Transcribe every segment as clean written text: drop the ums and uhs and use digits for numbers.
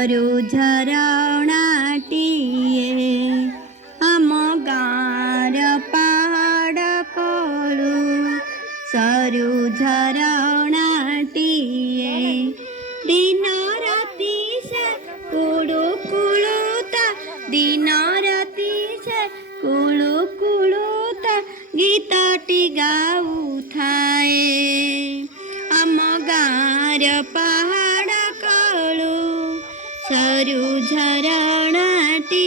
सरू झरणाटीए आम गाँर पहाड़ कलू सरू झरणाटीए दिन राति से कुड़ू कुड़ूता दिन राति से कुड़ू कुड़ूता गीतटी गाउथाए आम गाँर पहाड़ कलू सरू झरणाटीए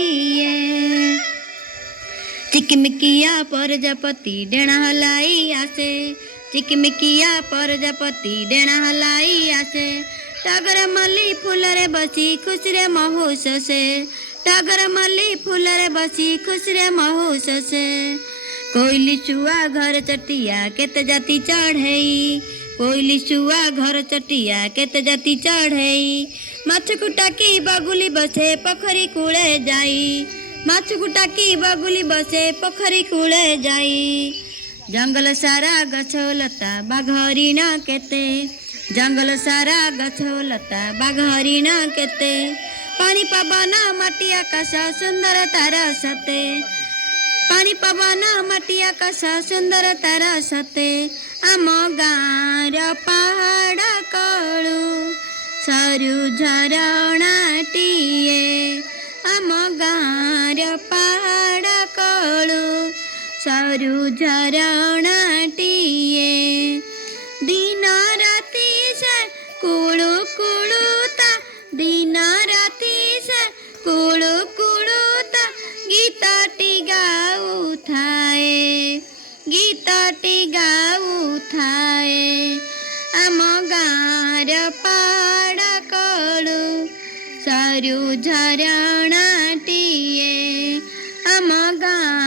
चिकमिकिया प्रजापति डेणा हलाई आसे चिकमिकिया प्रजापति डेणा हलाई आसे टगर मल्ली फूल रे बसी खुश रे महूस से टगर मल्ली फूल रे बसी खुश रे महूस से कोइली चुआ घर चटिया केते जाति चढ़ई कोइली चुआ घर चटिया केते जाति चढ़ई माछ कुटाकी बगुली बसे पोखरी कूले जाई माछ कुटाकी बगुली बसे पोखरी कूले जाई जंगल सारा गछ लता बाघरी न केते जंगल सारा गछ लता बाघरी न केते पानी पवन माटी आकाश सुंदर तारा सते पानी पवन माटी आकाश सुंदर तारा सते आम गाँर पहाड़ कलू सरू झरणाटीए आम गाँर पहाड़ कलू सरू झरणाटीए दिन राति से कुड़ू कुड़ूता दिन राति से कुड़ू कुड़ूता गीतटी गाउथाए गीतटी गाउथाए आम गाँर पहाड़ कलू सरू झरणाटीए आम गाँ